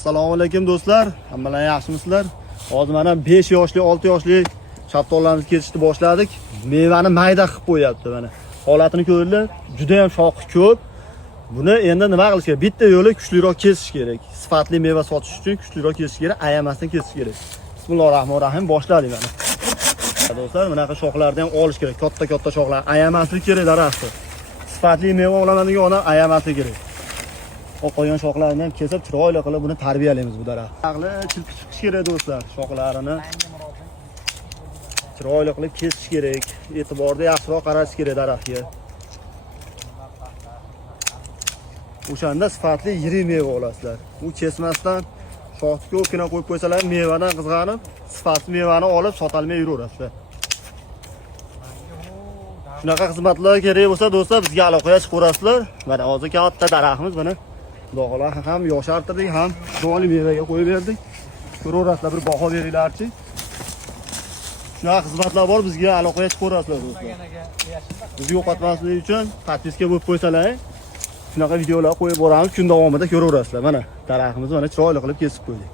Assalomu alaykum do'stlar. Hammalar yaxshimisizlar? Hozir mana 5 yoshli, 6 yoshli shaftollarimizni kesishni boshladik. Mevani mayda qilib qo'yapti mana. Holatini ko'ringlar, juda ham shoxi ko'p. Buni endi nima qilish kerak? Bitta yo'li kuchliroq kesish kerak. Sifatli meva sotish uchun kuchliroq kesish kerak, ayamasdan kesish kerak. Bismillahirrohmanirrohim, boshladik mana. Do'stlar, bunaqa shoxlardan ham olish kerak. Katta shoxlar, ayamaslik kerak daraxtni. Sifatli meva olamandigan odam ayamaslik kerak. Qolgan shoxlarni ham kesib, chiroyli qilib buni tarbiyalaymiz bu daraxt. Aqli chilpi chiqish kerak do'stlar, shoxlarini chiroyli qilib kesish kerak. E'tiborda yaxshiroq qarash kerak daraxtga. O'shanda sifatli yirik meva olasizlar. U kesmasdan shoxni ko'pgina qo'yib qo'ysalar, mevadan qizg'anib, sifatli mevani olib sotalmay yuraverasizlar. Shunaqa xizmatlar kerak bo'lsa do'stlar, bizga aloqaga chiqaverasizlar. Mana hozir katta daraxtimiz mana. Xudolar ham yoshartirdik, ham chiroyli mevaga qo'yib berdik. Ko'raverasizlar, bir baho beringlarchi. Shunaqa xizmatlar bor, bizga aloqaga chiqaverasizlar do'stlar. Bizni yo'qotmaslik uchun podpiska bo'lib qo'ysalar, shunaqa videolar qo'yib boramiz, kun davomida ko'raverasizlar. Mana daraxtimizni mana chiroyli qilib kesib qo'ydik.